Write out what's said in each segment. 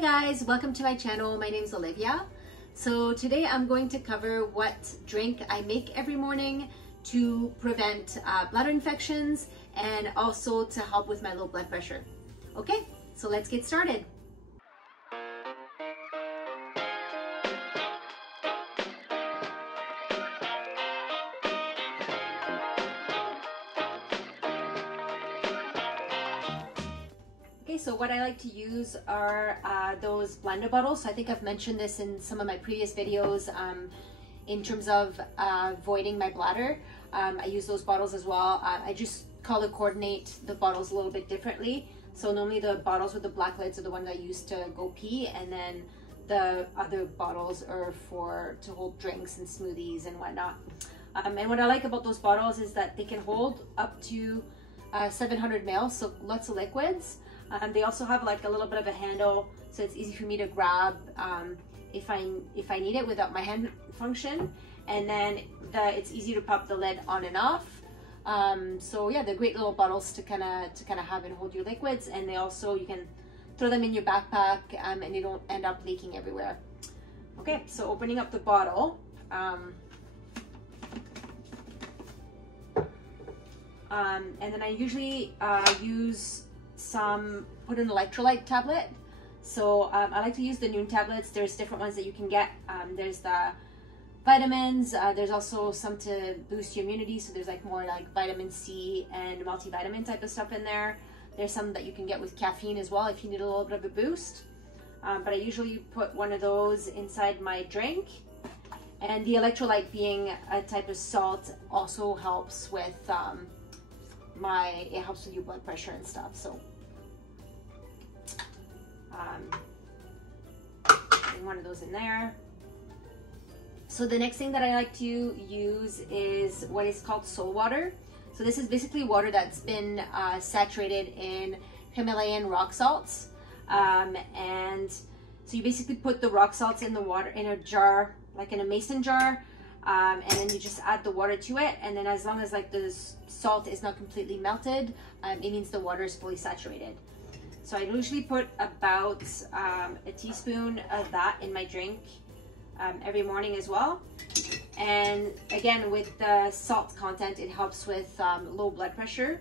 guys, welcome to my channel. My name is Olivia. So today I'm going to cover what drink I make every morning to prevent bladder infections and also to help with my low blood pressure. Okay, so let's get started. Okay, so what I like to use are those blender bottles. So I think I've mentioned this in some of my previous videos in terms of voiding my bladder. I use those bottles as well. I just color coordinate the bottles a little bit differently. So normally the bottles with the black lids are the ones I use to go pee, and then the other bottles are to hold drinks and smoothies and whatnot. And what I like about those bottles is that they can hold up to 700 ml, so lots of liquids. They also have like a little bit of a handle, so it's easy for me to grab if I need it without my hand function. And then it's easy to pop the lid on and off. So yeah, they're great little bottles to kind of have and hold your liquids. And they also, you can throw them in your backpack and they don't end up leaking everywhere. Okay, so opening up the bottle. And then I usually put an electrolyte tablet. So I like to use the noon tablets. There's different ones that you can get. There's the vitamins. There's also some to boost your immunity. So there's like more like vitamin C and multivitamin type of stuff in there. There's some that you can get with caffeine as well if you need a little bit of a boost. But I usually put one of those inside my drink. And the electrolyte, being a type of salt, also helps with it helps with your blood pressure and stuff. So putting one of those in there. So the next thing that I like to use is what is called soul water. So this is basically water that's been saturated in Himalayan rock salts. And so you basically put the rock salts in the water in a jar, like in a mason jar, and then you just add the water to it. And then as long as like the salt is not completely melted, it means the water is fully saturated. So I usually put about a teaspoon of that in my drink every morning as well. And again, with the salt content, it helps with low blood pressure.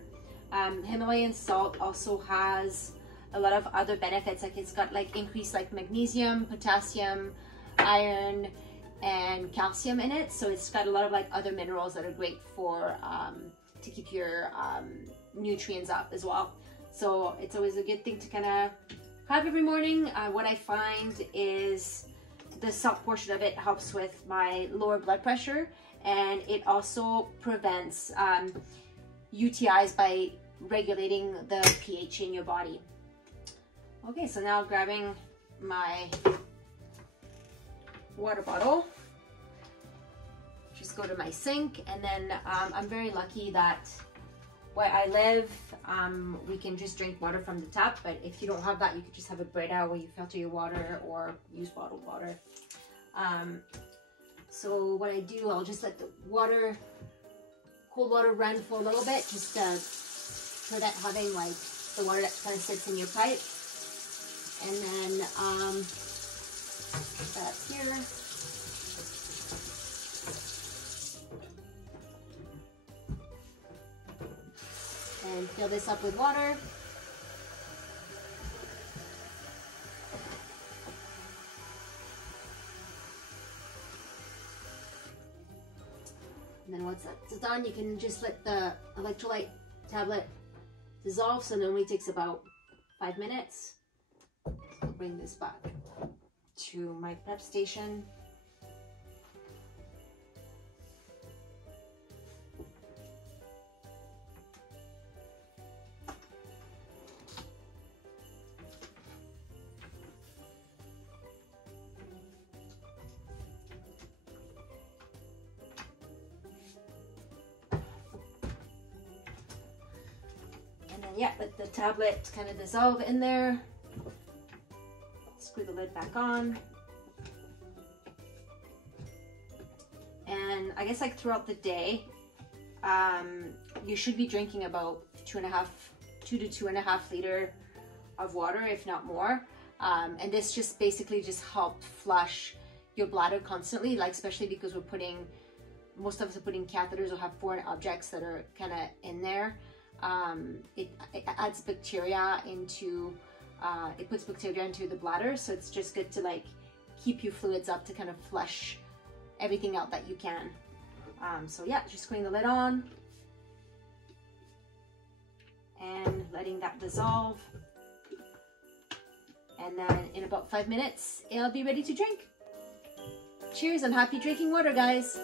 Himalayan salt also has a lot of other benefits. Like it's got like increased like magnesium, potassium, iron, and calcium in it. So it's got a lot of like other minerals that are great for to keep your nutrients up as well. So it's always a good thing to kind of have every morning. What I find is the salt portion of it helps with my lower blood pressure, and it also prevents UTIs by regulating the pH in your body. Okay, so now grabbing my water bottle, just go to my sink, and then I'm very lucky that where I live, we can just drink water from the tap. But if you don't have that, you could just have a Brita where you filter your water or use bottled water. So what I do, I'll just let the cold water run for a little bit, just to prevent having like the water that kind of sits in your pipe. And then that's here. And fill this up with water. And then once that's done, you can just let the electrolyte tablet dissolve. So it normally takes about 5 minutes. So I'll bring this back to my prep station. And then yeah, let the tablet kind of dissolve in there. Screw the lid back on. And I guess like throughout the day, you should be drinking about 2 to 2.5 liters of water, if not more. And this just basically just helped flush your bladder constantly, like especially because we're putting, most of us are putting catheters or have foreign objects that are kind of in there. It adds bacteria into, it puts bacteria into the bladder, so it's just good to like keep your fluids up to kind of flush everything out that you can. So yeah, just screwing the lid on and letting that dissolve. And then in about 5 minutes, it'll be ready to drink. Cheers and happy drinking water, guys.